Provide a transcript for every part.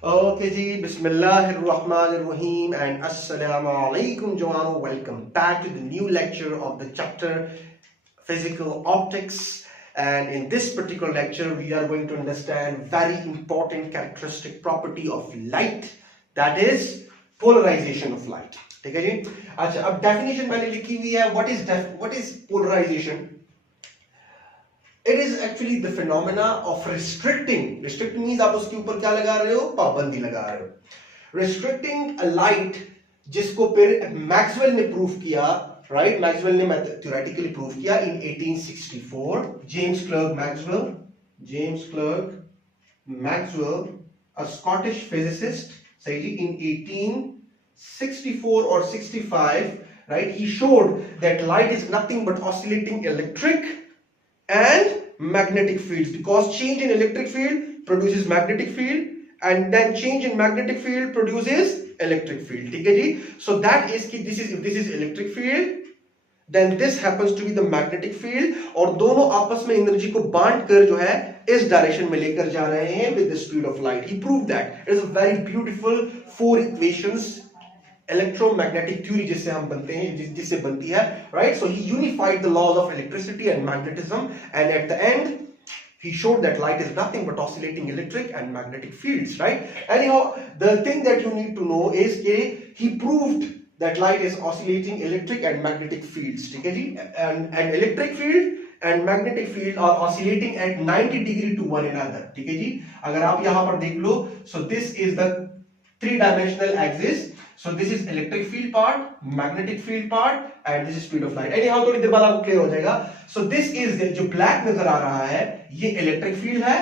Okay ji, Bismillahirrahmanirrahim and Assalamu alaikum Jawano. Welcome back to the new lecture of the chapter Physical Optics. And in this particular lecture, we are going to understand very important characteristic property of light, that is polarization of light. ठीक है जी? अच्छा, अब definition मैंने लिखी हुई है. What is polarization? It is actually the phenomena of restricting. Restricting means आप उसके ऊपर क्या लगा रहे हो? पाबंदी लगा रहे हो. Restricting a light, जिसको फिर मैक्सवेल ने प्रूव किया, राइट? मैक्सवेल ने theoretically प्रूव किया in 1864. James Clerk Maxwell, a Scottish physicist, सही जी, in 1864 or 65, right? He showed that light is nothing but oscillating electric and magnetic fields, because change in electric field produces magnetic field and then change in magnetic field produces electric field. ठीक है जी? So that is कि if this is electric field, then this happens to be the magnetic field, और दोनों आपस में energy को बांट कर जो है इस डायरेक्शन में लेकर जा रहे हैं with the speed of light. He proved that. It is a very beautiful 4 equations, electromagnetic theory जिससे हम बनते हैं, जिससे बनती है, right? So he unified the laws of electricity and magnetism, and at the end he showed that light is nothing but oscillating electric and magnetic fields, right? Anyhow, the thing that you need to know is that he proved that light is oscillating electric and magnetic fields, ठीक है जी? And electric field and magnetic field are oscillating at 90 degree to one another, ठीक है जी? अगर आप यहाँ पर देख लो, so this is the 3-dimensional axis. So this is electric field part, magnetic field part, and this is speed of light. Anyhow, थोड़ी देर बाद आपको क्लियर हो जाएगा. So this is जो black नजर आ रहा है, ये electric field है,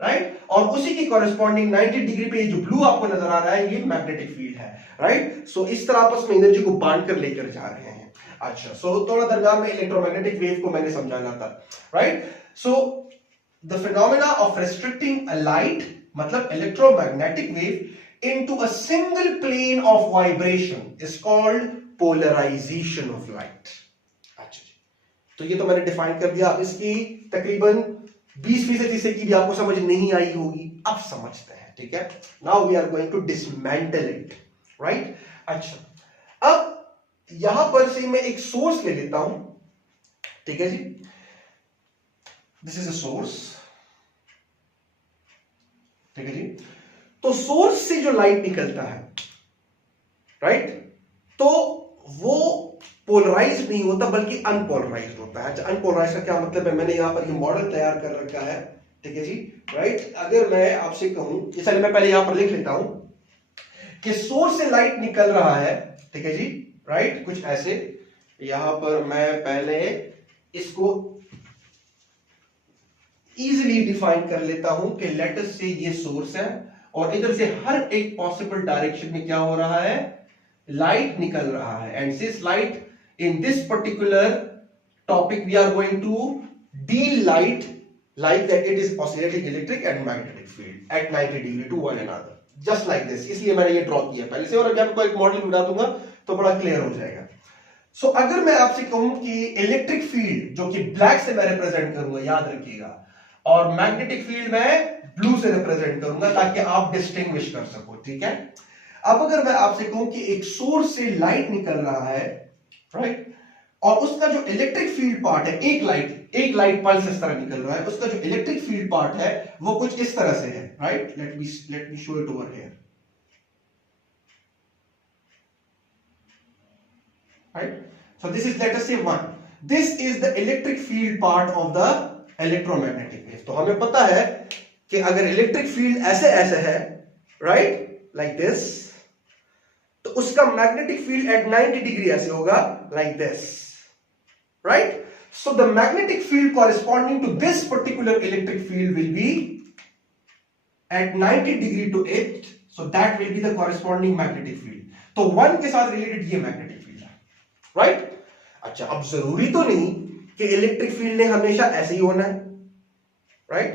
right? और उसी की corresponding 90 डिग्री पे जो blue आपको नजर आ रहा है, ये magnetic field है, right? So इस तरह आपस में एनर्जी को बांट कर लेकर जा रहे हैं. अच्छा, so थोड़ा दरगाह में इलेक्ट्रोमैग्नेटिक वेव को मैंने समझाना था, right? So the phenomena of restricting a light, मतलब electromagnetic wave, into a single plane of vibration is called polarization of light. अच्छा जी, तो ये तो मैंने डिफाइन कर दिया. इसकी तकरीबन 20% से की भी आपको समझ नहीं आई होगी, अब समझते हैं, ठीक है? Now we are going to dismantle it, right? अच्छा, अब यहां पर से मैं एक सोर्स ले लेता हूं, ठीक है जी? दिस इज अ सोर्स, ठीक है जी? तो सोर्स से जो लाइट निकलता है, राइट, तो वो पोलराइज्ड नहीं होता बल्कि अनपोलराइज्ड होता है. अनपोलराइज्ड का क्या मतलब है? मैंने यहां पर ये मॉडल तैयार कर रखा है, ठीक है जी, राइट? अगर मैं आपसे कहूं, चलिए मैं पहले यहां पर लिख लेता हूं कि सोर्स से लाइट निकल रहा है, ठीक है जी, राइट, कुछ ऐसे. यहां पर मैं पहले इसको इजीली डिफाइन कर लेता हूं कि लेटर से ये सोर्स है और इधर से हर एक पॉसिबल डायरेक्शन में क्या हो रहा है? लाइट निकल रहा है. And this light, in this particular topic we are going to deal light like that it is oscillating electric and magnetic field at 90 degree to one another, just like this. इसलिए मैंने ये draw किया पहले से, और अभी आपको एक मॉडल बना दूंगा तो बड़ा क्लियर हो जाएगा. सो अगर मैं आपसे कहूं कि इलेक्ट्रिक फील्ड जो कि ब्लैक से मैं रिप्रेजेंट करूंगा, याद रखिएगा, और मैग्नेटिक फील्ड मैं ब्लू से रिप्रेजेंट करूंगा ताकि आप डिस्टिंग्विश कर सको, ठीक है? अब अगर मैं आपसे कहूं कि एक सोर्स से लाइट निकल रहा है, राइट, और उसका जो इलेक्ट्रिक फील्ड पार्ट है, एक लाइट पल्स इस तरह निकल रहा है, उसका जो इलेक्ट्रिक फील्ड पार्ट है वो कुछ इस तरह से है, right? Let me show it over here, right? So this is, let us से 1. This is the electric field part of the electromagnetic wave. तो हमें पता है कि अगर इलेक्ट्रिक फील्ड ऐसे ऐसे है, राइट, लाइक दिस, तो उसका मैग्नेटिक फील्ड एट 90 डिग्री ऐसे होगा, like this, right? So the magnetic field corresponding to this particular electric field will be at 90 degree to it, so that will be the corresponding magnetic field. तो 1 के साथ related ये magnetic field है, right? अच्छा, अब जरूरी तो नहीं कि इलेक्ट्रिक फील्ड ने हमेशा ऐसे ही होना है, राइट?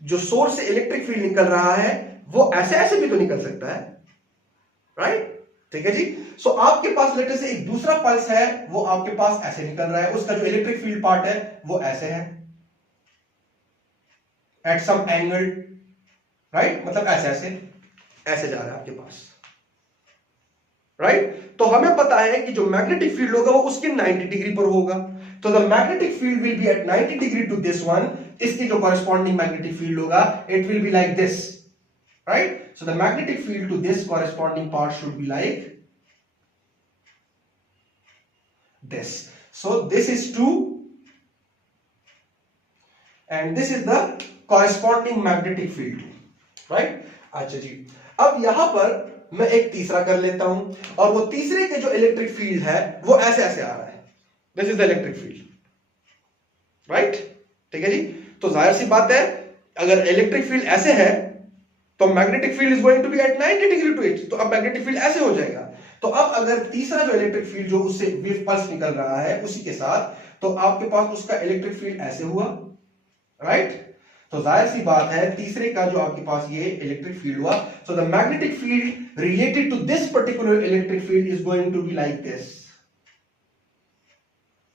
जो सोर्स से इलेक्ट्रिक फील्ड निकल रहा है वो ऐसे ऐसे भी तो निकल सकता है, राइट? ठीक है जी? सो आपके पास लेटर से एक दूसरा पल्स है, वो आपके पास ऐसे निकल रहा है, उसका जो इलेक्ट्रिक फील्ड पार्ट है वो ऐसे है एट सम एंगल, राइट, मतलब ऐसे ऐसे ऐसे जा रहा है आपके पास, राइट। तो हमें पता है कि जो मैग्नेटिक फील्ड होगा वो उसके 90 डिग्री पर होगा, तो the magnetic field will be at 90 degree to this one, इसकी जो कॉरेस्पॉन्डिंग मैग्नेटिक फील्ड होगा it will be like this, right. So the magnetic field to this corresponding part should be like this. So this is 2 and this is the corresponding magnetic field, right? अच्छा जी, अब यहां पर मैं एक तीसरा कर लेता हूं और वो तीसरे के जो इलेक्ट्रिक फील्ड है वो ऐसे ऐसे आ रहा है, this is the electric field, right, ठीक है जी। तो जाहिर सी बात है अगर इलेक्ट्रिक फील्ड ऐसे है तो magnetic field is going to be at 90 degree to it, तो अब मैग्नेटिक फील्ड ऐसे हो जाएगा। तो अब अगर तीसरा जो इलेक्ट्रिक फील्ड जो उससे वेव पल्स निकल रहा है उसी के साथ, तो आपके पास उसका इलेक्ट्रिक फील्ड ऐसे हुआ, राइट। तो जाहिर सी बात है तीसरे का जो आपके पास ये इलेक्ट्रिक फील्ड हुआ, so the magnetic field related to this particular electric field is going to be like this,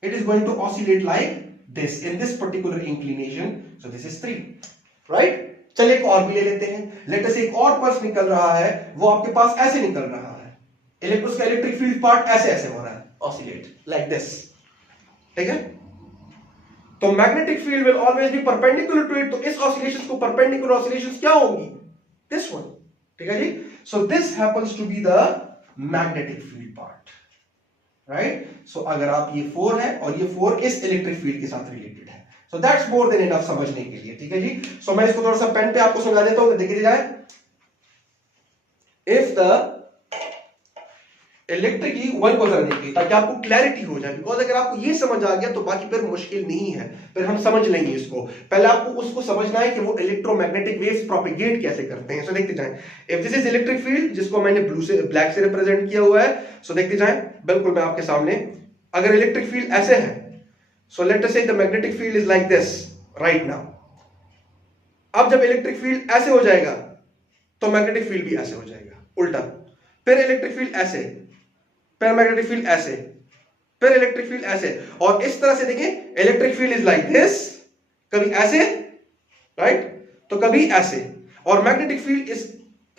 it is going to oscillate like this in this particular inclination, so this is 3, right. चलिए एक और भी ले लेते हैं, let us एक और pulse निकल रहा है, वो आपके पास ऐसे निकल रहा है, उसका इलेक्ट्रिक फील्ड पार्ट ऐसे ऐसे हो रहा है, ऑसिलेट लाइक दिस, ठीक है। तो magnetic field will always be perpendicular to it, तो इस ऑसिलेशंस को परपेंडिकुलर ऑसिलेशंस क्या होंगी, दिस वन, ठीक है जी। So this happens to be the magnetic field part, right. So अगर आप ये 4 है और ये 4 इस इलेक्ट्रिक फील्ड के साथ रिलेटेड है, so that's more than enough समझने के लिए, ठीक है जी। सो मैं इसको थोड़ा सा पेन पे आपको समझा देता हूं, देखिए जाए, इफ द इलेक्ट्रिक की वन को जरा देखिए ताकि आपको क्लैरिटी हो जाए, बिकॉज अगर आपको ये समझ आ गया तो बाकी फिर मुश्किल नहीं है, फिर हम समझ लेंगे इसको। पहले आपको उसको समझना है कि वो इलेक्ट्रोमैग्नेटिक वेव्स प्रोपेगेट कैसे करते हैं। सो देखते जाएं, if this is electric field जिसको मैंने ब्लैक से रिप्रेजेंट किया हुआ है, सो देखते जाएं, बिल्कुल मैं आपके सामने, अगर इलेक्ट्रिक फील्ड ऐसे है, सो लेट अस से the magnetic field is like this right now. अब जब इलेक्ट्रिक फील्ड ऐसे हो जाएगा तो मैग्नेटिक फील्ड भी ऐसे हो जाएगा, उल्टा, फिर इलेक्ट्रिक फील्ड ऐसे, फिर मैग्नेटिक फील्ड ऐसे, फिर इलेक्ट्रिक फील्ड ऐसे, और इस तरह से देखिए electric field is like this, कभी ऐसे, राइट, तो कभी ऐसे, और मैग्नेटिक फील्ड इज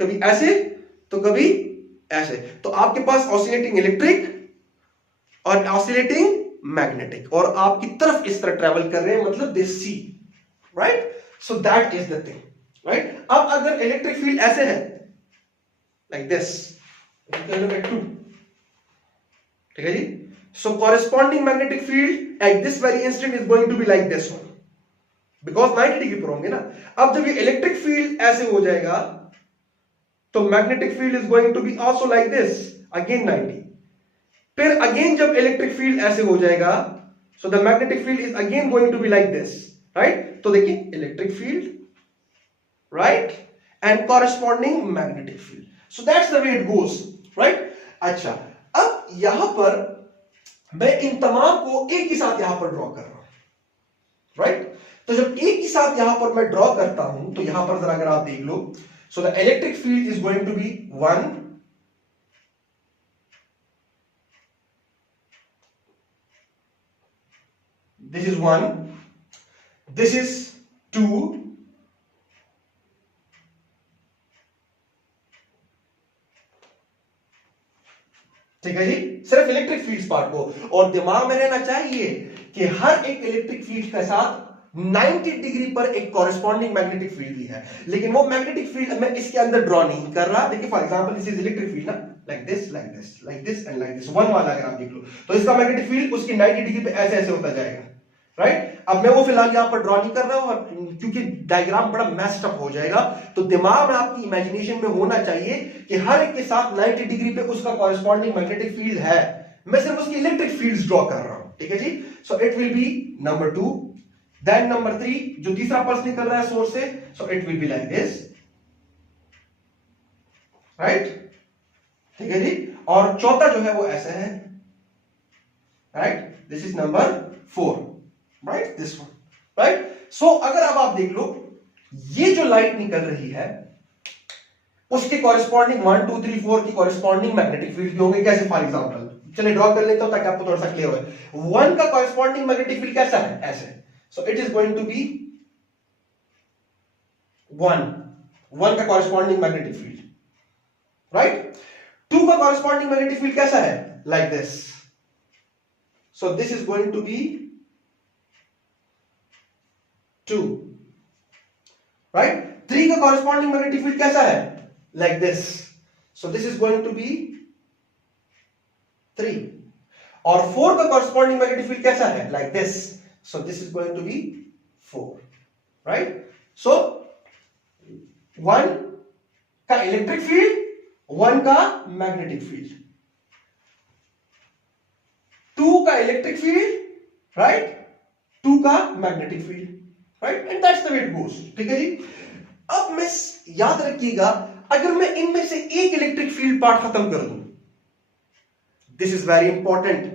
कभी ऐसे तो कभी ऐसे। तो आपके पास ऑसिलेटिंग इलेक्ट्रिक और ऑसिलेटिंग मैग्नेटिक, और आपकी तरफ इस तरह ट्रेवल कर रहे हैं, मतलब this see, right. So that is the thing, right. अब अगर इलेक्ट्रिक फील्ड ऐसे है लाइक दिस, ठीक है जी, so corresponding magnetic field at this very instant is going to be like this one, because 90 degree पर होंगे ना। अब जब ये इलेक्ट्रिक फील्ड ऐसे हो जाएगा तो magnetic field is going to be also like this, again 90, फिर अगेन जब इलेक्ट्रिक फील्ड ऐसे हो जाएगा, so the magnetic field is again going to be like this, right. तो देखिए electric field, right, and corresponding magnetic field, so that's the way it goes, right. अच्छा, अब यहां पर मैं इन तमाम को एक ही साथ यहां पर ड्रॉ कर रहा हूं, राइट। तो जब एक ही साथ यहां पर मैं ड्रॉ करता हूं तो यहां पर जरा अगर आप देख लो, so the electric field is going to be 1, this is 1, this is 2, ठीक है जी, सिर्फ इलेक्ट्रिक फील्ड पार्ट को, और दिमाग में रहना चाहिए कि हर एक इलेक्ट्रिक फील्ड के साथ 90 डिग्री पर एक कॉरेस्पॉन्डिंग मैग्नेटिक फील्ड भी है, लेकिन वो मैग्नेटिक फील्ड मैं इसके अंदर ड्रॉ नहीं कर रहा। देखिए for example this is electric field ना, like this like this like this and like this, one वाला अगर आप देख लो तो इसका मैग्नेटिक फील्ड उसकी 90 डिग्री पे ऐसे ऐसे होता जाएगा, राइट। अब मैं वो फिलहाल यहां पर ड्रॉ नहीं कर रहा हूं, क्योंकि डायग्राम बड़ा मैस्ड अप हो जाएगा। तो दिमाग में आपकी इमेजिनेशन में होना चाहिए कि हर एक के साथ 90 डिग्री पे उसका कॉरेस्पॉन्डिंग मैग्नेटिक फील्ड है, मैं सिर्फ उसकी इलेक्ट्रिक फील्ड्स ड्रॉ कर रहा हूं, ठीक है जी। So it will be number 2, then number 3 जो तीसरा पल्स निकल रहा है सोर्स से, so it will be like this, right, ठीक है जी। और चौथा जो है वो ऐसा है, right, this is number 4, right, this one, right. So अगर अब आप देख लो ये जो लाइट निकल रही है उसके कॉरेस्पॉन्डिंग 1 2 3 4 की कॉरेस्पॉन्डिंग मैग्नेटिक फील्ड भी होंगे। कैसे, फॉर एग्जांपल चलिए ड्रॉ कर लेता हूं ताकि आपको थोड़ा सा क्लियर हो। 1 का कॉरेस्पॉन्डिंग मैग्नेटिक फील्ड कैसा है, ऐसे, so it is going to be 1, 1 का कॉरेस्पॉन्डिंग मैग्नेटिक फील्ड, राइट। 2 का कॉरेस्पॉन्डिंग मैग्नेटिक फील्ड कैसा है, like this, so this is going to be 2, right. 3 का कॉरेस्पॉन्डिंग मैग्नेटिक फील्ड कैसा है, like this, so this is going to be 3, और 4 का corresponding magnetic field कैसा है, like this, so this is going to be 4, right. So 1 का electric field, 1 का magnetic field, 2 का इलेक्ट्रिक फील्ड, राइट, 2 का magnetic field, right, and that's the way it गोस, ठीक है जी। अब मैं याद रखिएगा, अगर मैं इनमें से एक इलेक्ट्रिक फील्ड पार्ट खत्म कर दूं, दिस इज वेरी इंपॉर्टेंट,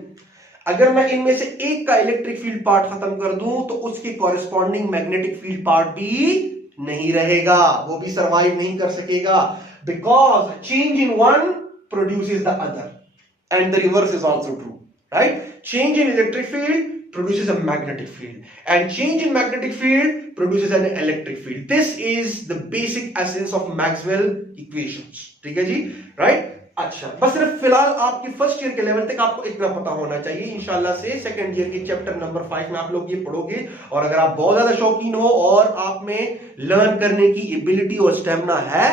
अगर मैं इनमें से एक का इलेक्ट्रिक फील्ड पार्ट खत्म कर दूं तो उसके कॉरेस्पॉन्डिंग मैग्नेटिक फील्ड पार्ट भी नहीं रहेगा, वो भी सर्वाइव नहीं कर सकेगा, because change in one produces the other and the reverse is also true, right. Change in electric field produces a magnetic field and change in magnetic field produces an electric field. This is the basic essence of Maxwell equations, ठीक है जी, right? अच्छा, बस सिर्फ फिलहाल आपकी first year के level तक आपको इतना पता होना चाहिए। इंशाल्लाह से सेकंड ईयर के चैप्टर नंबर 5 में आप लोग ये पढ़ोगे, और अगर आप बहुत ज्यादा शौकीन हो और आप में लर्न करने की एबिलिटी और स्टेमिना है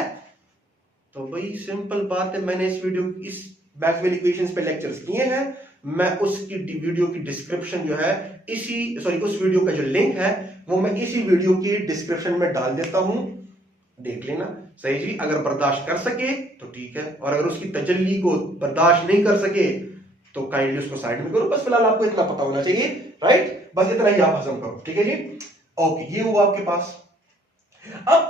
तो भाई सिंपल बात है, मैंने इस मैक्सवेल इक्वेशंस पे लेक्चर्स किए हैं, मैं उसकी वीडियो की डिस्क्रिप्शन जो है उस वीडियो का जो लिंक है वो मैं इसी वीडियो के डिस्क्रिप्शन में डाल देता हूं, देख लेना, सही जी। अगर बर्दाश्त कर सके तो ठीक है, और अगर उसकी तजल्ली को बर्दाश्त नहीं कर सके तो काइंडली उसको साइड में करो। बस फिलहाल आपको इतना पता होना चाहिए, राइट, बस इतना ही आप हजम करो, ठीक है जी। ओके, ये हुआ आपके पास। अब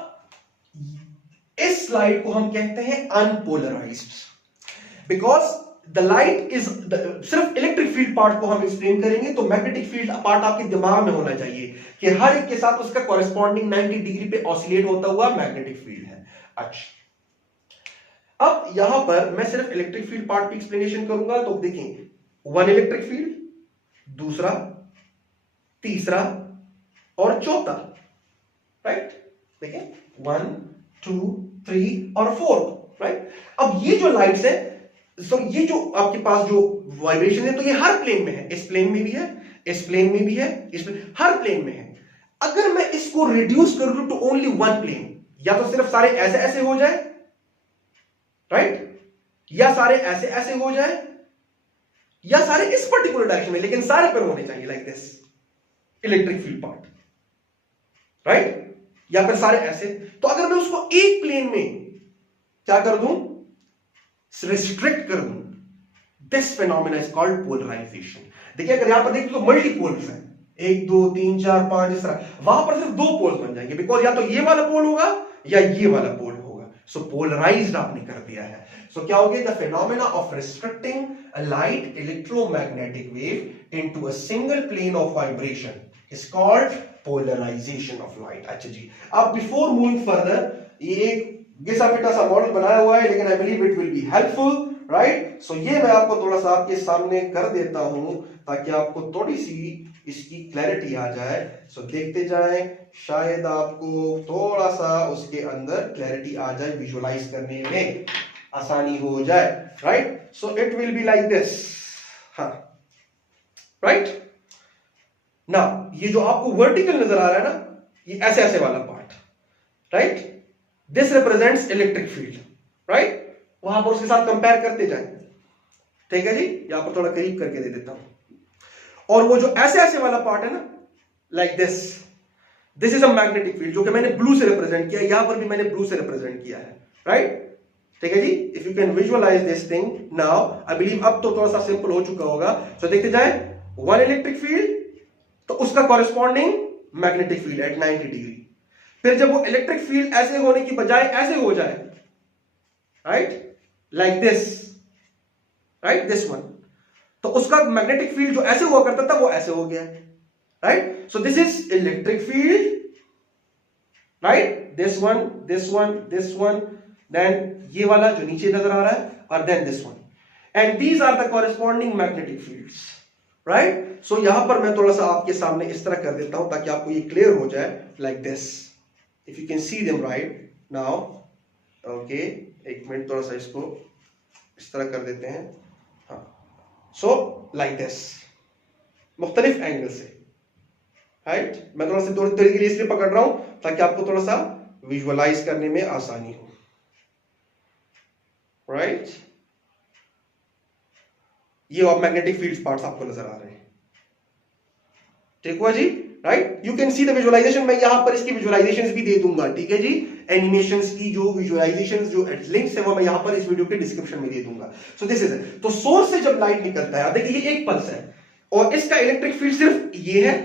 इस स्लाइड को हम कहते हैं unpolarised, because the light is सिर्फ इलेक्ट्रिक फील्ड पार्ट को हम एक्सप्लेन करेंगे, तो मैग्नेटिक फील्ड पार्ट आपके दिमाग में होना चाहिए कि हर एक के साथ उसका कॉरेस्पॉन्डिंग 90 डिग्री पे ऑसिलेट होता हुआ मैग्नेटिक फील्ड है। अच्छा, अब यहां पर मैं सिर्फ इलेक्ट्रिक फील्ड पार्ट की एक्सप्लेनेशन करूंगा, तो देखेंगे 1 इलेक्ट्रिक फील्ड, दूसरा, तीसरा और चौथा, राइट, देखें 1 2 3 और 4, राइट। अब ये जो लाइट्स है, तो ये जो आपके पास जो वाइब्रेशन है, तो ये हर प्लेन में है, इस प्लेन में भी है, इस प्लेन में भी है, हर प्लेन में है। अगर मैं इसको रिड्यूस कर दूं टू ओनली 1 प्लेन, या तो सिर्फ सारे ऐसे ऐसे हो जाए, राइट, या सारे ऐसे ऐसे हो जाए, या सारे इस पर्टिकुलर डायरेक्शन में, लेकिन सारे पर होने चाहिए like this electric field part, right, या फिर सारे ऐसे। तो अगर मैं उसको एक प्लेन में क्या कर दूं, रिस्ट्रिक्ट कर दूं, this phenomena is called polarisation. देखिए अगर यहां पर देखिए तो मल्टी पोल्स हैं, 1 2 3 4 5 इस तरह, वहां पर सिर्फ 2 पोल्स बन जाएंगे, बिकॉज या तो ये वाला पोल होगा या ये वाला पोल होगा, सो पोलराइज्ड आपने कर दिया है। सो क्या हो गया, the phenomena of restricting a light electromagnetic wave into a single plane of vibration is called polarisation of light. अच्छा जी, अब बिफोर मूविंग फर्दर, ये एक घिसा पिटा सा मॉडल बनाया हुआ है, लेकिन I believe it will be helpful, right. So ये मैं आपको थोड़ा सा आपके सामने कर देता हूं ताकि आपको थोड़ी सी इसकी क्लैरिटी आ जाए। सो देखते जाएं, शायद आपको थोड़ा सा उसके अंदर क्लैरिटी आ जाए, विजुअलाइज करने में आसानी हो जाए, right. So it will be like this, हाँ, राइट। नाउ ये जो आपको वर्टिकल नजर आ रहा है ना, ये ऐसे ऐसे वाला part, right, this represents electric field, right. वहां पर उसके साथ कंपेयर करते जाए, ठीक है जी, यहां पर थोड़ा करीब करके दे देता हूं। और वो जो ऐसे ऐसे वाला पार्ट है ना, like this is a magnetic field, जो कि मैंने ब्लू से रिप्रेजेंट किया, यहां पर भी मैंने ब्लू से रिप्रेजेंट किया है, राइट, ठीक है जी। If you can visualise this thing now, I believe अब तो थोड़ा सा सिंपल हो चुका होगा। सो देखते जाए, 1 इलेक्ट्रिक फील्ड, तो उसका corresponding magnetic field eight 90 degree. फिर जब वो इलेक्ट्रिक फील्ड ऐसे होने की बजाय ऐसे हो जाए, right, like this, right, this one, तो उसका मैग्नेटिक फील्ड जो ऐसे हुआ करता था वो ऐसे हो गया, right. So this is electric field, right, this one, this one, this one, then ये वाला जो नीचे नजर आ रहा है, और then this one, and these are the corresponding magnetic fields, right. So यहां पर मैं थोड़ा सा आपके सामने इस तरह कर देता हूं ताकि आपको ये क्लियर हो जाए, like this, if you can see them, right, now okay, एक मिनट, थोड़ा सा इसको इस तरह कर देते हैं। हाँ, सो लाइक दिस, मुख्तलिफ एंगल से, राइट। मैं थोड़ा सा थोड़ी देर के लिए इसलिए पकड़ रहा हूं ताकि आपको थोड़ा सा विजुअलाइज करने में आसानी हो, राइट। ये और मैग्नेटिक फील्ड पार्ट्स आपको नजर आ रहे हैं, ठीक हुआ जी, right. You can see the visualization. मैं यहां पर इसकी विजुअलाइजेशंस भी दे दूंगा, ठीक है जी। एनिमेशंस की जो विजुअलाइजेशंस, जो लिंक्स है वो मैं यहां पर इस वीडियो के डिस्क्रिप्शन में दे दूंगा। सो दिस इज इट। तो सोर्स से जब लाइट निकलता है, देखिए ये एक पल्स है और इसका इलेक्ट्रिक फील्ड सिर्फ ये है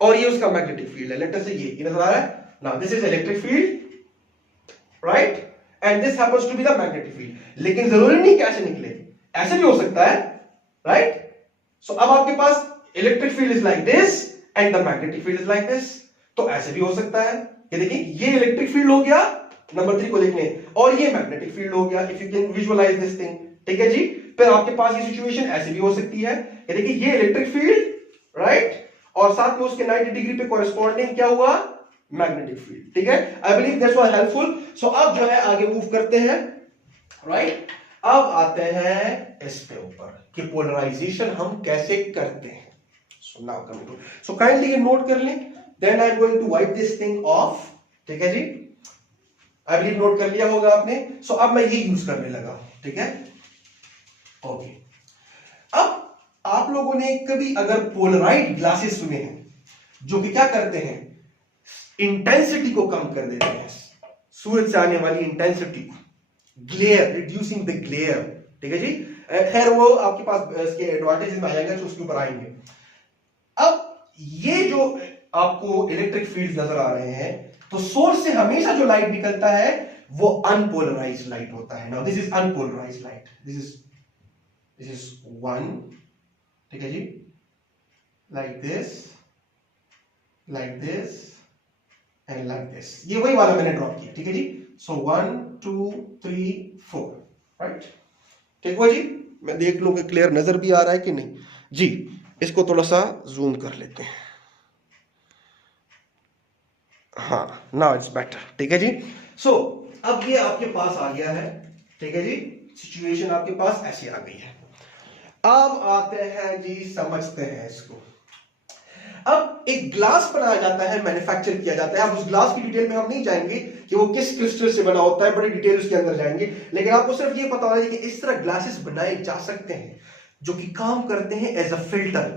और ये उसका मैग्नेटिक फील्ड है। लेटर से ये नजर आ रहा है ना, this is electric field, right, and this happens to be the magnetic field. लेकिन जरूरी नहीं कैसे निकले, ऐसे भी हो सकता है, राइट। सो अब आपके पास electric field is like this and the magnetic field is like this. तो ऐसे भी हो सकता है, ये देखिए ये इलेक्ट्रिक फील्ड हो गया, नंबर 3 को लिखने, और ये मैग्नेटिक फील्ड हो गया, if you can visualise this thing, ठीक है जी। फिर आपके पास ये सिचुएशन ऐसे भी हो सकती है, ये देखिए ये इलेक्ट्रिक फील्ड, राइट, और साथ में उसके 90 डिग्री पे कॉरेस्पॉन्डिंग क्या हुआ, मैग्नेटिक फील्ड, ठीक है। I believe that's was helpful. So अब जो है आगे मूव करते हैं, राइट। अब आते हैं इस पे ऊपर कि पोलराइजेशन हम कैसे करते हैं। So now coming to, so kindly ये नोट कर लें, then I am going to wipe this thing off, ठीक है जी। आई बिलीव नोट कर लिया होगा आपने। सो अब मैं ये यूज करने लगा, ठीक है, ओके। अब आप लोगों ने कभी अगर पोलराइड ग्लासेस सुने हैं, जो कि क्या करते हैं, इंटेंसिटी को कम कर देते हैं, सूरज से आने वाली इंटेंसिटी को, ग्लेयर, रिड्यूसिंग द ग्लेयर, ठीक है जी। खैर वो आपके पास इसके एडवांटेजेस में आएगा, जो उसके ऊपर आएंगे। अब ये जो आपको इलेक्ट्रिक फील्ड नजर आ रहे हैं, तो सोर्स से हमेशा जो लाइट निकलता है वो अनपोलराइज्ड लाइट होता है। Now this is unpolarized light, this is one, ठीक है जी, like this and like this. ये वही वाला मैंने ड्रॉप किया, ठीक है जी। सो 1 2 3 4, राइट, ठीक हुआ जी। मैं देख लूं कि क्लियर नजर भी आ रहा है कि नहीं जी। इसको थोड़ा सा जूम कर लेते हैं, हाँ, नाउ इट्स बेटर, ठीक है जी। सो अब ये आपके पास आ गया है, ठीक है जी, सिचुएशन आपके पास ऐसी आ गई है। अब आते हैं जी, समझते हैं इसको। अब एक ग्लास बनाया जाता है, मैन्युफैक्चर किया जाता है। अब उस ग्लास की डिटेल में हम नहीं जाएंगे कि वो किस क्रिस्टल से बना होता है, बड़ी डिटेल उसके अंदर जाएंगे, लेकिन आपको सिर्फ ये पता होना चाहिए कि इस तरह ग्लासेस बनाए जा सकते हैं जो कि काम करते हैं एज अ फिल्टर।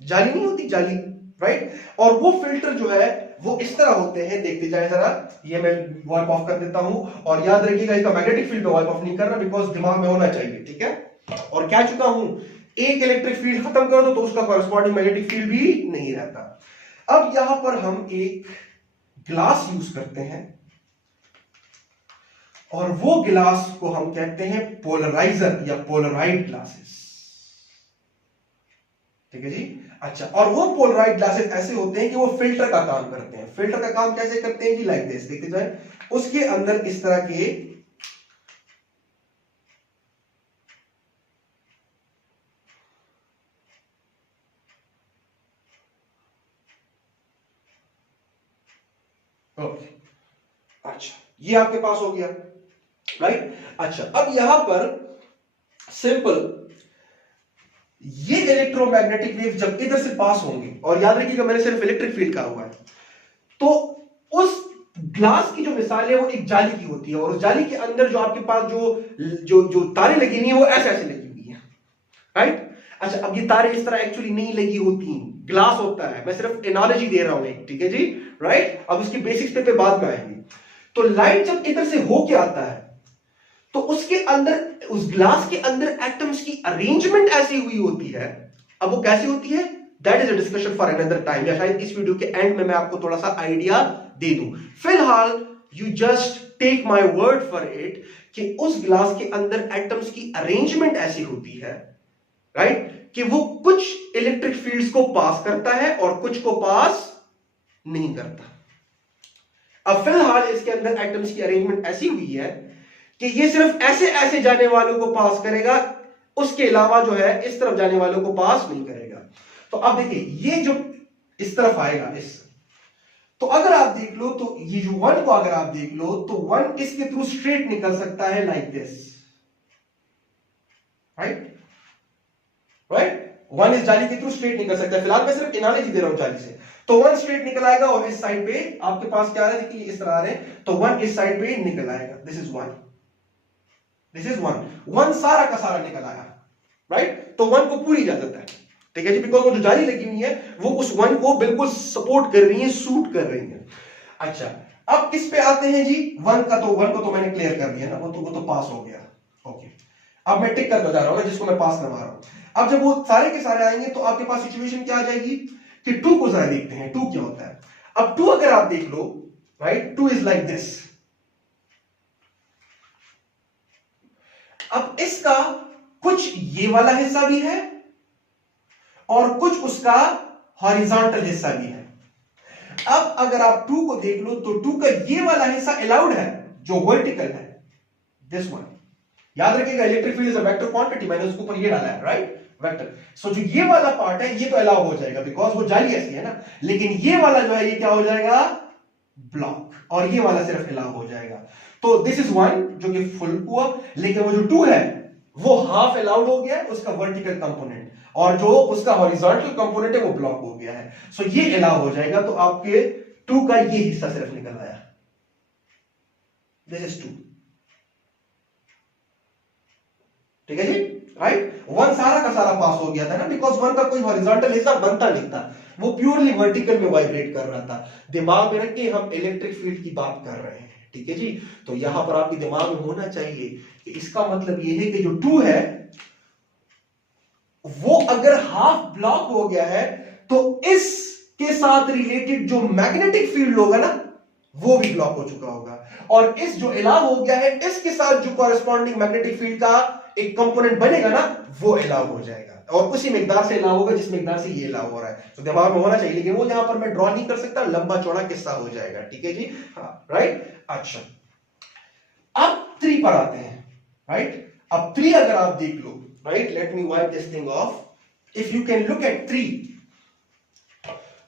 जाली नहीं होती, जाली, राइट, और वो फिल्टर जो है वो इस तरह होते हैं, देखते जाए जरा। ये मैं वाइप ऑफ कर देता हूं, और याद रखिएगा इसका मैग्नेटिक फील्ड में वाइप ऑफ नहीं करना, बिकॉज दिमाग में होना चाहिए, ठीक है। और क्या चुका हूं, एक इलेक्ट्रिक फील्ड खत्म कर दो तो उसका कॉरेस्पॉन्डिंग मैग्नेटिक फील्ड भी नहीं रहता। अब यहां पर हम एक ग्लास यूज करते हैं, और वो ग्लास को हम कहते हैं पोलराइजर या पोलराइड ग्लासेस, ठीक है जी। अच्छा, और वो पोलराइड ग्लासेस ऐसे होते हैं कि वो फिल्टर का काम करते हैं। फिल्टर का काम कैसे करते हैं जी, लाइक दिस, देखते जाए। उसके अंदर इस तरह के ओके, अच्छा, ये आपके पास हो गया, राइट। अच्छा, अब यहां पर सिंपल, ये इलेक्ट्रोमैग्नेटिक वेव जब इधर से पास होंगे, और याद रखिएगा मैंने सिर्फ इलेक्ट्रिक फील्ड कहा हुआ है, तो उस ग्लास की जो मिसाल है वो एक जाली की होती है, और उस जाली के अंदर जो आपके पास जो तारें लगी हुई है वो ऐसे ऐसे लगी हुई है, राइट। अच्छा, अब ये तारें इस तरह एक्चुअली नहीं लगी होती, ग्लास होता है, मैं सिर्फ एनालॉजी दे रहा हूं एक, ठीक है जी, राइट। अब उसकी बेसिक्स पे बाद में आएंगे। तो लाइट जब इधर से होके आता है तो उसके अंदर, उस ग्लास के अंदर एटम्स की अरेंजमेंट ऐसी हुई होती है। अब वो कैसी होती है, that is a discussion for another time, या शायद इस वीडियो के एंड में मैं आपको थोड़ा सा आइडिया दे दूं। फिलहाल you just take my word for it कि उस ग्लास के अंदर एटम्स की अरेंजमेंट ऐसी होती है, राइट, कि वो कुछ इलेक्ट्रिक फील्ड्स को पास करता है और कुछ को पास नहीं करता। अब फिलहाल इसके अंदर एटम्स की अरेंजमेंट ऐसी हुई है कि ये सिर्फ ऐसे ऐसे जाने वालों को पास करेगा, उसके अलावा जो है इस तरफ जाने वालों को पास नहीं करेगा। तो अब देखिए, ये जो इस तरफ आएगा, तो अगर आप देख लो तो ये जो 1 को अगर आप देख लो तो 1 इसके थ्रू स्ट्रेट निकल सकता है लाइक दिस, राइट राइट। 1 इस जाली के थ्रू स्ट्रेट निकल सकता है, फिलहाल मैं सिर्फ एनालॉजी दे रहा हूं जाली से। तो 1 स्ट्रेट निकल आएगा और इस साइड पे आपके पास क्या आ रहा है, देखिए इस तरह आ रहे हैं, तो 1 इस साइड पे निकल आएगा, दिस इज 1, दिस इज 1, 1 सारा का सारा निकल आया, राइट। तो 1 को पूरी इजाजत है, ठीक है जी, बिकॉज वो जो जाली लगी हुई है वो उस 1 को बिल्कुल सपोर्ट कर रही है, सूट कर रही है। अच्छा, अब किस पे आते हैं जी, 1 को तो मैंने क्लियर कर दिया ना, वो तो पास हो गया, ओके। अब मैं टिक करता जा रहा हूं ना, जिसको मैं पास करवा रहा हूं। अब जब वो सारे के सारे आएंगे तो आपके पास सिचुएशन क्या आ जाएगी कि 2 को जरा देखते हैं, 2 क्या होता है। अब 2 अगर आप देख लो, राइट, 2 इज लाइक दिस। अब इसका कुछ ये वाला हिस्सा भी है और कुछ उसका हॉरिजॉन्टल हिस्सा भी है। अब अगर आप 2 को देख लो तो 2 का ये वाला हिस्सा अलाउड है जो वर्टिकल है, दिस वन। याद रखिएगा electric field is a vector quantity, मैंने उसके ऊपर ये डाला है, राइट, वेक्टर। सो जो ये वाला पार्ट है ये तो अलाउ हो जाएगा बिकॉज वो जाली ऐसी है ना, लेकिन ये वाला जो है ये क्या हो जाएगा, ब्लॉक, और ये वाला सिर्फ अलाउ हो जाएगा। तो दिस इज 1 जो कि फुल हुआ, लेकिन वो जो 2 है वो हाफ अलाउड हो गया है, उसका वर्टिकल कंपोनेंट, और जो उसका हॉरिजॉन्टल कंपोनेंट है वो ब्लॉक हो गया है। सो ये अलाउ हो जाएगा, तो आपके 2 का ये हिस्सा सिर्फ निकल आया, दिस इज 2, ठीक है जी, राइट। 1 सारा का सारा पास हो गया था ना, बिकॉज 1 का कोई हॉरिजॉन्टल हिस्सा बनता नहीं था, वो प्योरली वर्टिकल में वाइब्रेट कर रहा था। दिमाग में रख के हम इलेक्ट्रिक फील्ड की बात कर रहे हैं, ठीक है जी। तो यहां पर आपके दिमाग में होना चाहिए कि इसका मतलब ये है कि जो 2 है वो अगर हाफ ब्लॉक हो गया है तो इसके साथ रिलेटेड जो मैग्नेटिक फील्ड होगा ना वो भी ब्लॉक हो चुका होगा, और इस जो अलाउ हो गया है इसके साथ जो कॉरेस्पॉन्डिंग मैग्नेटिक फील्ड का एक कंपोनेंट बनेगा ना वो अलाउ हो जाएगा, और उसी मिकदार से अलाउ होगा जिस मिकदार से ये अलाउ हो रहा है। तो दिमाग में होना चाहिए, लेकिन वो यहां पर मैं ड्रॉ नहीं कर सकता, लंबा चौड़ा किस्सा हो जाएगा, ठीक है जी, हाँ, राइट। अच्छा, अब 3 पर आते हैं, राइट। अब 3 अगर आप देख लो, right, let me wipe this thing off, if you can look at 3,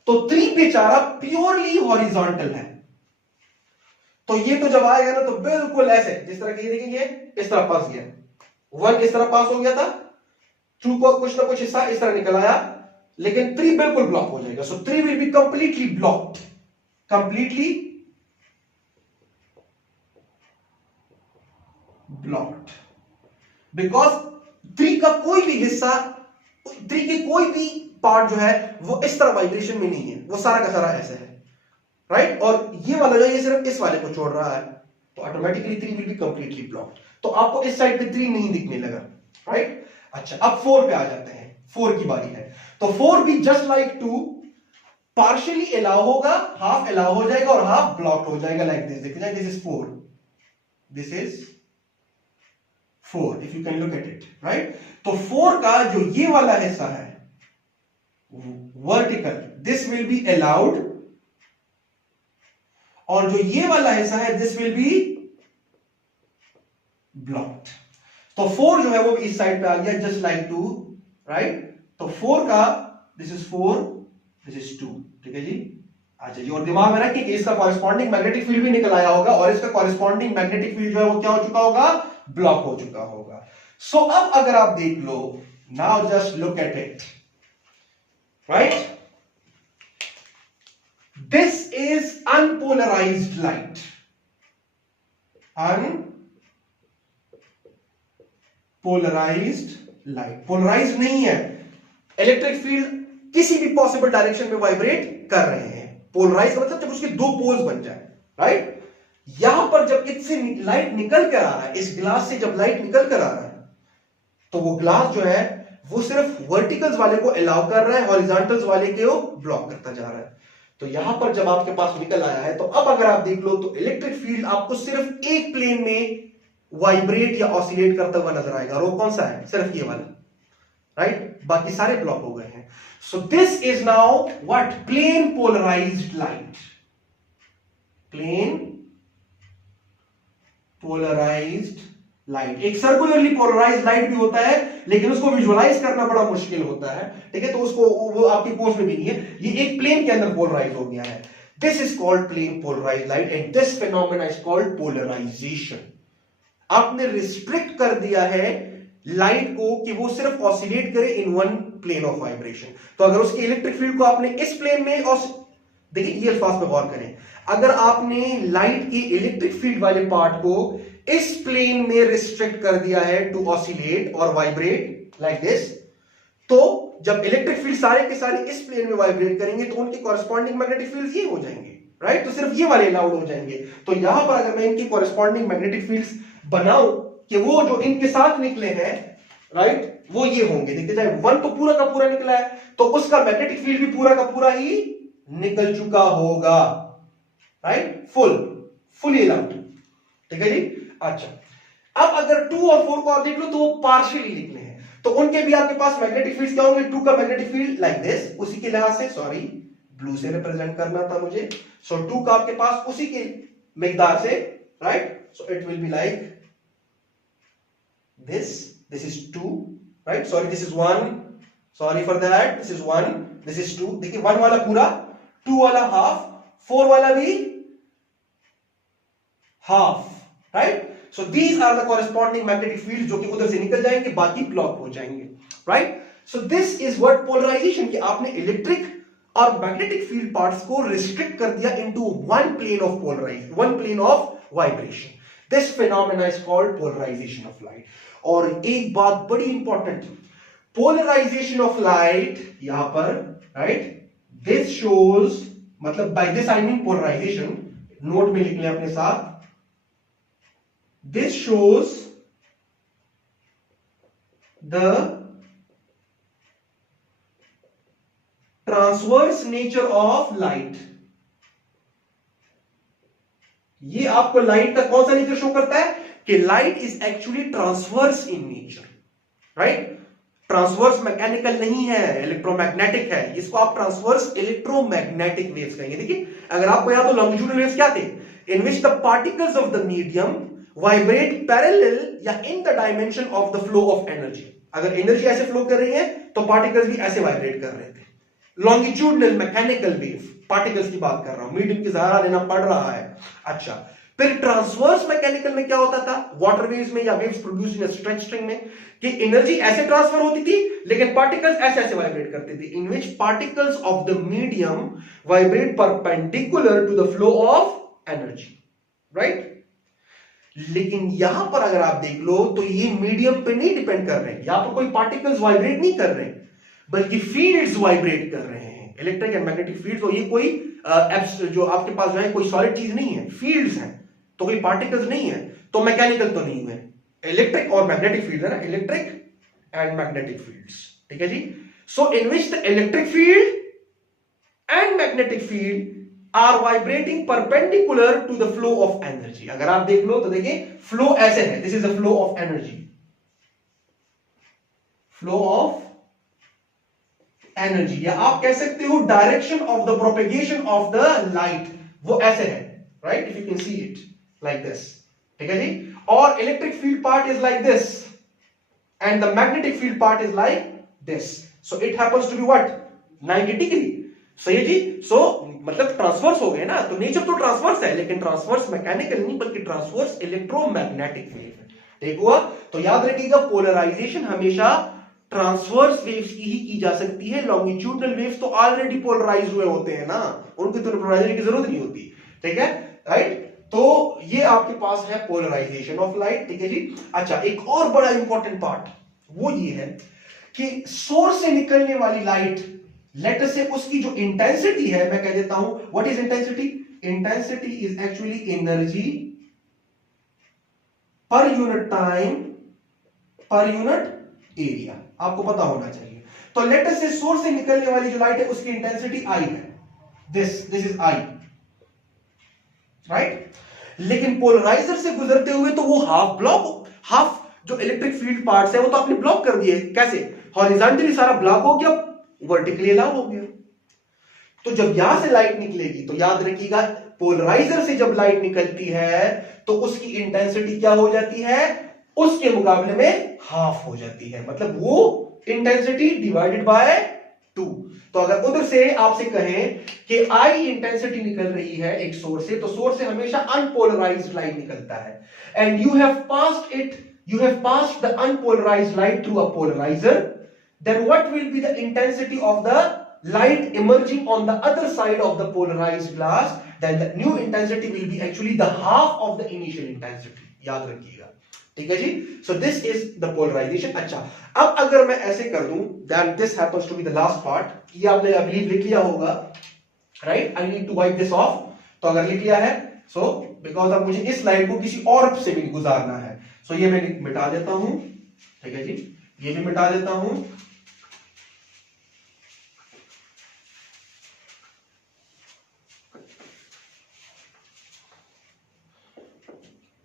तो 3 बेचारा प्योरली हॉरिजॉन्टल है। तो ये तो जब आएगा ना तो बिल्कुल ऐसे, जिस तरह की देखेंगे इस तरह पास गया, 1 इस तरह पास हो गया था, 2 को कुछ ना कुछ हिस्सा इस तरह निकल आया, लेकिन 3 बिल्कुल ब्लॉक हो जाएगा। सो 3 will be completely blocked, completely blocked, because 3 का कोई भी हिस्सा, 3 की कोई भी पार्ट जो है वो इस तरह वाइब्रेशन में नहीं है, वो सारा का सारा ऐसे है, राइट। और ये वाला जो है ये सिर्फ इस वाले को छोड़ रहा है, तो automatically 3 will be completely blocked. तो आपको इस साइड पे 3 नहीं दिखने लगा, राइट। अच्छा, अब 4 पे आ जाते हैं, 4 की बारी है। तो 4 भी जस्ट लाइक 2 पार्शियली अलाउ होगा, हाफ अलाउ हो जाएगा और हाफ ब्लॉक्ड हो जाएगा, लाइक दिस। देखिए this is 4, this is 4, if you can look at it, right. तो 4 का जो ये वाला हिस्सा है vertical, this will be allowed, और जो ये वाला हिस्सा है दिस विल बी ब्लॉक्ड। तो 4 जो है वो इस साइड पे आ गया, जस्ट लाइक 2, राइट। तो 4 का दिस इज 4, दिस इज 2, ठीक है जी। अच्छा जी, और दिमाग में रखिए कि इसका कॉरेस्पॉन्डिंग मैग्नेटिक फील्ड भी निकल आया होगा, और इसका कॉरेस्पॉन्डिंग मैग्नेटिक फील्ड जो है वो क्या हो चुका होगा, ब्लॉक हो चुका होगा। सो अब अगर आप देख लो, now just look at it, right, this is unpolarized light, unpolarized light, polarized नहीं है, इलेक्ट्रिक फील्ड किसी भी पॉसिबल डायरेक्शन में वाइब्रेट कर रहे हैं। पोलराइज मतलब जब उसके 2 पोल्स बन जाए, राइट। यहां पर जब इससे लाइट निकल कर आ रहा है, इस ग्लास से जब लाइट निकल कर आ रहा है, तो वो ग्लास जो है वो सिर्फ वर्टिकल्स वाले को अलाउ कर रहा है, हॉरिजॉन्टल्स वाले को ब्लॉक करता जा रहा है। तो यहां पर जब आपके पास निकल आया है, तो अब अगर आप देख लो तो इलेक्ट्रिक फील्ड आपको सिर्फ एक प्लेन में वाइब्रेट या ऑसिलेट करता हुआ नजर आएगा, और वो कौन सा है, सिर्फ ये वाला, राइट। बाकी सारे ब्लॉक हो गए हैं। So this is now what, plane polarised light, plane polarised light. एक सर्कुलरली पोलराइज्ड लाइट भी होता है, लेकिन उसको विजुअलाइज करना बड़ा मुश्किल होता है, ठीक है। तो उसको वो आपके कोर्स में भी नहीं है, ये एक प्लेन के अंदर पोलराइज हो गया है। This is called plane polarized light and this phenomena is called polarization. आपने रिस्ट्रिक्ट कर दिया है लाइट को कि वो सिर्फ ऑसिलेट करे in one plane of vibration. तो अगर उसके इलेक्ट्रिक फील्ड को आपने इस प्लेन में देखिए ये अल्फाज पे गौर करें, अगर आपने लाइट के इलेक्ट्रिक फील्ड वाले पार्ट को इस प्लेन में रिस्ट्रिक्ट कर दिया है टू ऑसिलेट और वाइब्रेट लाइक दिस, तो जब इलेक्ट्रिक फील्ड सारे के सारे इस प्लेन में वाइब्रेट करेंगे तो उनके कॉरेस्पॉन्डिंग मैग्नेटिक फील्ड्स ये हो जाएंगे, राइट. तो सिर्फ ये वाले अलाउड हो जाएंगे. तो यहां पर अगर मैं इनकी कॉरेस्पॉन्डिंग मैग्नेटिक फील्ड्स बनाऊं कि वो जो इनके साथ निकले हैं, राइट, वो ये होंगे. देखते जाए, वन तो पूरा का पूरा निकला है तो उसका मैग्नेटिक फील्ड भी पूरा का पूरा ही निकल चुका होगा, राइट, फुली अलाउड. ठीक है जी. अच्छा, अब अगर 2 और 4 को आप देख लो तो वो पार्शियली निकले हैं, तो उनके भी आपके पास मैग्नेटिक फील्ड्स क्या होंगे? 2 का मैग्नेटिक फील्ड लाइक दिस, उसी के लिहाज से, सॉरी ब्लू से रिप्रेजेंट करना था मुझे. सो 2 का आपके पास उसी के मिकदार से, right. So it will be like this is 2, right, sorry this is 1, sorry for that, this is 1, this is 2. देखिए 1 वाला पूरा, 2 वाला हाफ, 4 वाला भी half, right. So these are the corresponding magnetic fields जो कि उधर से निकल जाएंगे, बाकी ब्लॉक हो जाएंगे, right. So this is what polarization, कि आपने इलेक्ट्रिक और मैग्नेटिक फील्ड पार्ट्स को रिस्ट्रिक्ट कर दिया into one plane of polarization, one plane of vibration. This phenomena is called polarization of light. और एक बात बड़ी इंपॉर्टेंट, पोलराइजेशन ऑफ लाइट यहां पर, राइट, दिस शोज, मतलब by this I mean polarisation, note में लिख लें अपने साथ, this shows the transverse nature of light. ये आपको लाइट का कौन सा नेचर शो करता है? कि light is actually transverse in nature, right. Transverse mechanical नहीं है, इलेक्ट्रोमैग्नेटिक है. इसको आप ट्रांसवर्स इलेक्ट्रोमैग्नेटिक वेव्स कहेंगे. देखिए, अगर आपको याद हो, लॉन्गिट्यूडनल वेव्स क्या थे? In which the particles of the medium vibrate parallel या in the dimension of the flow of energy. अगर एनर्जी ऐसे फ्लो कर रही है तो पार्टिकल्स भी ऐसे वाइब्रेट कर रहे थे. लॉन्गिट्यूडनल मैकेनिकल वेव, पार्टिकल्स की बात कर रहा हूं, मीडियम की सहारा लेना पड़ रहा है. अच्छा, फिर ट्रांसवर्स मैकेनिकल में क्या होता था? वाटर वेव्स में या waves produced in stretch string में, कि एनर्जी ऐसे ट्रांसफर होती थी लेकिन पार्टिकल्स ऐसे ऐसे वाइब्रेट करते थे. In which particles of the medium vibrate perpendicular to the flow of energy, right. लेकिन यहां पर अगर आप देख लो तो ये मीडियम पे नहीं डिपेंड कर रहे हैं, यहां पर कोई पार्टिकल्स वाइब्रेट नहीं कर रहे हैं, बल्कि फील्ड्स वाइब्रेट कर रहे हैं, इलेक्ट्रिक एंड मैग्नेटिक फील्ड्स. तो ये कोई जो आपके पास जो है कोई सॉलिड चीज नहीं है, फील्ड्स हैं, तो कोई पार्टिकल्स नहीं है, तो मैकेनिकल तो नहीं है. इलेक्ट्रिक और मैग्नेटिक फील्ड है ना, इलेक्ट्रिक एंड मैग्नेटिक फील्ड्स. ठीक है जी. So in which the electric field and magnetic field are vibrating perpendicular to the flow of energy. अगर आप देख लो तो देखिए, फ्लो ऐसे है, this is the flow of energy, flow of energy, या आप कह सकते हो direction of the propagation of the light, वो ऐसे है, right. If you can see it like this. ठीक है जी. और electric field part is like this and the magnetic field part is like this. So it happens to be what? 90 डिग्री. सही है जी. सो मतलब ट्रांसवर्स हो गए ना, तो नेचर तो ट्रांसवर्स है, लेकिन ट्रांसवर्स मैकेनिकल नहीं बल्कि ट्रांसवर्स इलेक्ट्रोमैग्नेटिक वेव है. ठीक हुआ. तो याद रखिएगा, पोलराइजेशन हमेशा ट्रांसवर्स वेव्स की ही की जा सकती है. लॉन्गिट्यूडनल वेव्स तो ऑलरेडी पोलराइज हुए होते हैं ना, उनकी तो पोलराइजेशन की जरूरत नहीं होती. ठीक है, राइट. तो ये आपके पास है पोलराइजेशन ऑफ लाइट. ठीक है जी. अच्छा, एक और बड़ा इंपॉर्टेंट पार्ट वो ये है कि सोर्स से निकलने वाली लाइट, लेट अस से उसकी जो इंटेंसिटी है, मैं कह देता हूं what is intensity. Intensity is actually energy per unit time per unit area. आपको पता होना चाहिए. तो लेट अस से सोर्स से निकलने वाली जो लाइट है उसकी इंटेंसिटी आई है, दिस इज आई, राइट. लेकिन पोलराइजर से गुजरते हुए तो वो हाफ जो इलेक्ट्रिक फील्ड पार्ट्स है वो तो आपने ब्लॉक कर दिए. कैसे? हॉरिजॉन्टली सारा ब्लॉक हो गया, वर्टिकली अलाउ हो गया. तो जब यहां से लाइट निकलेगी तो याद रखिएगा, पोलराइजर से जब लाइट निकलती है तो उसकी इंटेंसिटी क्या हो जाती है? उसके मुकाबले में हाफ हो जाती है. मतलब वो इंटेंसिटी डिवाइडेड बाय 2। तो अगर उधर से आपसे कहें कि आई इंटेंसिटी निकल रही है एक सोर्स से, तो सोर्स से हमेशा अनपोलराइज्ड लाइट निकलता है, and you have passed the unpolarised light through a polariser, then what will be the intensity of the light emerging on the other side of the polarized glass? Then the new intensity will be actually the half of the initial intensity. याद रखिएगा, ठीक है जी। So this is the polarization। अच्छा, अब अगर मैं ऐसे कर दूं, then this happens to be the last part। ये आपने अभी लिख लिया होगा, right? I need to wipe this off। तो अगर लिख लिया है, so because अब मुझे इस स्लाइड को किसी और से भी गुजारना है, so ये मैं मिटा देता हूं, ठीक है जी, ये भी मिटा देता हूं।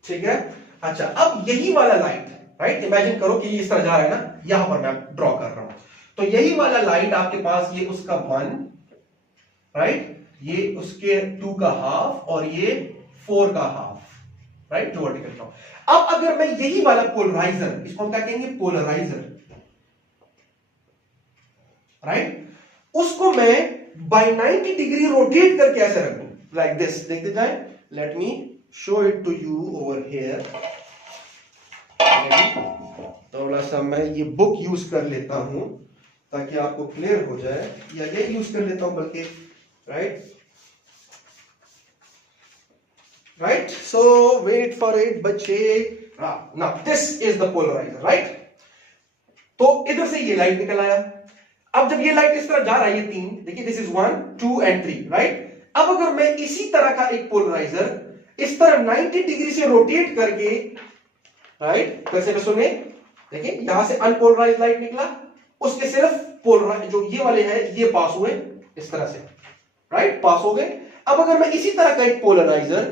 ठीक है। अच्छा, अब यही वाला लाइट, राइट, इमेजिन करो कि ये इस तरह जा रहा है ना, यहां पर मैं ड्रॉ कर रहा हूं, तो यही वाला लाइट आपके पास, ये उसका 1, राइट, ये उसके 2 का हाफ और ये 4 का हाफ, राइट, जो वर्टिकल ड्रॉ। अब अगर मैं यही वाला पोलराइजर, इसको हम क्या कहेंगे, पोलराइजर, राइट, उसको मैं बाय 90 डिग्री रोटेट करके ऐसे रख दूं, लाइक दिस, देखते जाए, let me show it to you over here। थोड़ा सा मैं ये बुक यूज कर लेता हूं ताकि आपको क्लियर हो जाए, या ये यूज कर लेता हूं बल्कि, right, so wait for it बच्चे। Now this is the polariser, right. तो इधर से ये लाइट निकल आया। अब जब ये लाइट इस तरह जा रहा है, ये 3, देखिए, दिस इज 1, 2 एंड 3, राइट। अब अगर मैं इसी तरह का एक पोलराइजर इस तरह 90 डिग्री से रोटेट करके, राइट, कैसे में सुने, देखिए, यहां से अनपोलराइज्ड लाइट निकला, उसके सिर्फ पोलराइज जो ये वाले हैं ये पास हुए इस तरह से, राइट, पास हो गए। अब अगर मैं इसी तरह का एक पोलराइजर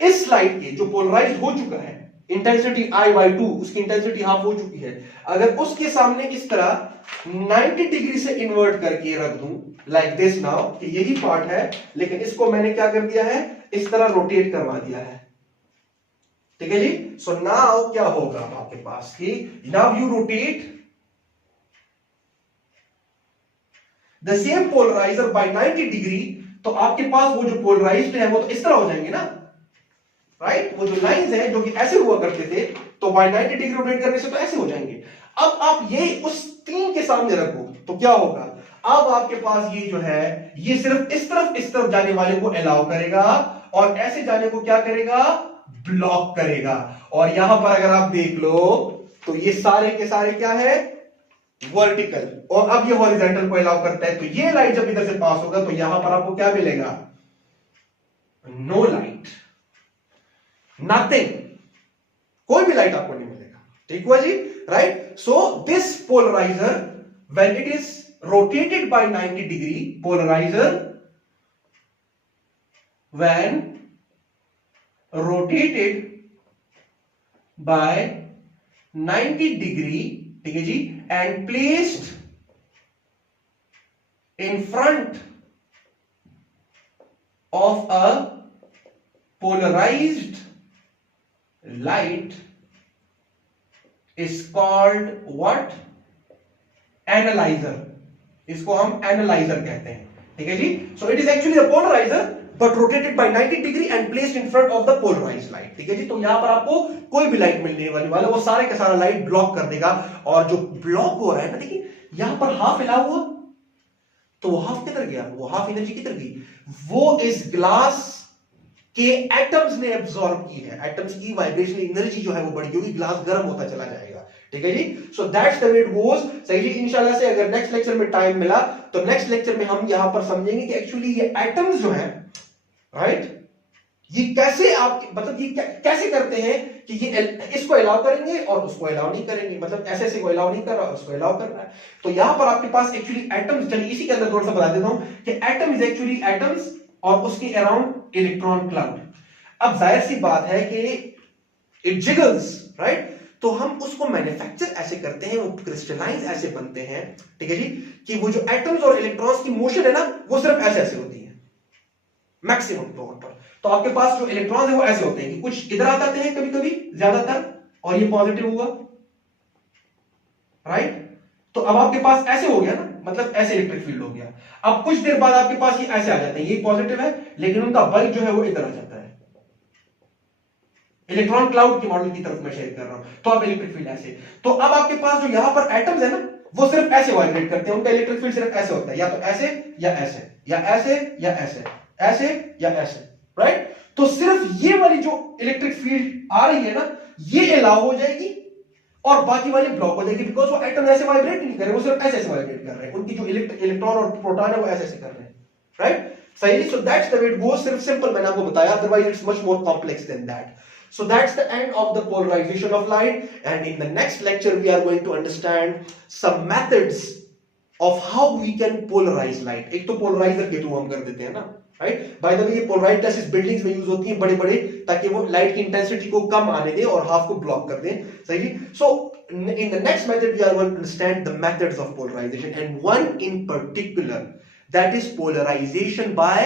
इस लाइट के जो पोलराइज हो चुका है, इंटेंसिटी I/2, उसकी इंटेंसिटी हाफ हो चुकी है, अगर उसके सामने इस तरह 90 डिग्री से इन्वर्ट करके रख दूं, लाइक दिस नाउ, कि यही पार्ट है, लेकिन इसको मैंने क्या कर दिया है, इस तरह रोटेट करवा दिया है, ठीक है जी। सो नाउ क्या होगा आपके पास कि now you rotate the same polariser by 90 degree, तो आपके पास वो जो पोलराइज्ड है वो तो इस तरह हो जाएंगे ना, राइट, वो जो लाइंस है जो कि ऐसे हुआ करते थे, तो बाय 90 डिग्री रोटेट करने से तो ऐसे हो जाएंगे। अब आप ये उस 3 के सामने रखो तो क्या होगा, अब आपके पास ये जो है, ये सिर्फ इस तरफ जाने वाले को अलाउ करेगा, और ऐसे जाने को क्या करेगा, ब्लॉक करेगा। और यहां पर अगर आप देख लो तो ये सारे के सारे क्या है, वर्टिकल, और अब ये हॉरिजॉन्टल को अलाउ करता है। तो ये लाइट जब इधर से पास होगा तो यहां पर आपको क्या मिलेगा, नो लाइट, नथिंग, कोई भी लाइट आपको नहीं मिलेगा, ठीक हुआ जी, right. So this polariser when it is rotated by 90 degree, polarizer when rotated by 90 degree, ठीक है जी, and placed in front of a polarized light is called what? Analyzer। इसको हम एनालाइजर कहते हैं, ठीक है जी। So it is actually the polariser but rotated by 90 degree and placed in front of the polarised light, ठीक है जी। तो यहां पर आपको कोई भी लाइट मिलने वाला वो सारे का सारा लाइट ब्लॉक कर देगा, और जो ब्लॉक हो रहा है ना, देखिए यहां पर हाफ हिला हुआ, तो वो हाफ किधर गया, वो हाफ एनर्जी किधर गई, वो इस ग्लास के एटम्स ने एब्सॉर्ब की है, एटम्स की वाइब्रेशनल एनर्जी जो है वो बढ़ गई, ग्लास गर्म होता चला जाएगा, ठीक है जी। So that's the way it goes, सही जी। इंशाल्लाह से अगर नेक्स्ट लेक्चर में टाइम मिला तो नेक्स्ट लेक्चर में हम यहां पर समझेंगे कि एक्चुअली ये एटम्स जो हैं, राइट, ये कैसे आप, मतलब ये कैसे करते हैं कि ये इसको अलाउ करेंगे और उसको अलाउ नहीं करेंगे, मतलब ऐसे को अलाउ नहीं कर रहा, उसको अलाउ कर रहा है। तो यहां पर आपके पास एक्चुअली एटम्स, चलिए इसी के अंदर थोड़ा सा बता देता हूं कि एटम इज एक्चुअली एटम्स और उसके अराउंड इलेक्ट्रॉन क्लाउड। अब जाहिर सी बात है कि इट जिगल्स, राइट, तो हम उसको मैन्युफैक्चर ऐसे करते हैं, वो क्रिस्टलाइज ऐसे बनते हैं, ठीक है जी, कि वो जो एटम्स और इलेक्ट्रॉन्स की मोशन है ना, वो सिर्फ ऐसे ऐसे होती है मैक्सिमम तौर पर। तो आपके पास जो इलेक्ट्रॉन्स है वो ऐसे होते हैं कि कुछ इधर आ जाते हैं कभी कभी ज्यादातर, और ये पॉजिटिव हुआ, राइट। तो अब आपके पास ऐसे हो गया ना, मतलब ऐसे इलेक्ट्रिक फील्ड हो गया। अब कुछ देर बाद आपके पास ये ऐसे आ जाते हैं, ये पॉजिटिव है लेकिन उनका बल्क जो है वो इधर आ जाता है। इलेक्ट्रॉन क्लाउड की मॉडल की तरफ मैं शेयर कर रहा हूं। तो अब इलेक्ट्रिक फील्ड ऐसे, तो अब आपके पास जो यहां पर एटम्स है ना, वो सिर्फ ऐसे वाइब्रेट करते हैं, उनका इलेक्ट्रिक फील्ड सिर्फ ऐसे होता है, या तो ऐसे या ऐसे या ऐसे या ऐसे, ऐसे या ऐसे, राइट। तो सिर्फ ये वाली जो इलेक्ट्रिक फील्ड आ रही है ना, ये अलाउ हो जाएगी और बाकी वाली ब्लॉक हो जाएगी, बिकॉज वो एटम ऐसे वाइब्रेट नहीं कर रहे, वो सिर्फ ऐसे ऐसे वाइब्रेट कर रहे हैं, उनकी जो इलेक्ट्रॉन और प्रोटॉन है वो ऐसे ऐसे कर रहे हैं, राइट। सही। So that's the way it goes. सिर्फ सिंपल मैंने आपको बताया, otherwise it's much more complex than that. So that's the end of the polarization of light, and in the next lecture we are going to understand some methods of how we can polarize light. एक तो polarizer के through हम कर देते हैं ना, right? By the way, ये polarized glasses buildings में यूज होती हैं बड़े बड़े, ताकि वो लाइट की इंटेंसिटी को कम आने दे और हाफ को ब्लॉक कर दे, सही। So in the next method we are going to understand the methods of polarization, and one in particular, that is polarization by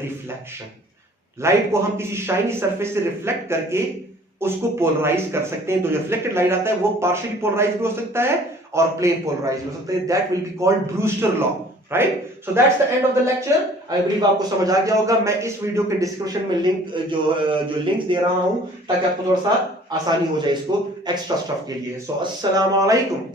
reflection. Light को हम किसी शाइनी सरफेस से रिफ्लेक्ट करके उसको पोलराइज कर सकते हैं। तो जो रिफ्लेक्टेड लाइट आता है वो पार्शियली पोलराइज भी हो सकता है और प्लेन पोलराइज हो सकता है। That will be called Brewster law, right. So that's the end of the lecture. I believe आपको समझ आ गया होगा। मैं इस वीडियो के डिस्क्रिप्शन में लिंक जो लिंक्स दे रहा हूं ताकि आपको थोड़ा सा आसानी हो जाए इसको एक्स्ट्रा स्टफ के लिए। सो अस्सलाम वालेकुम।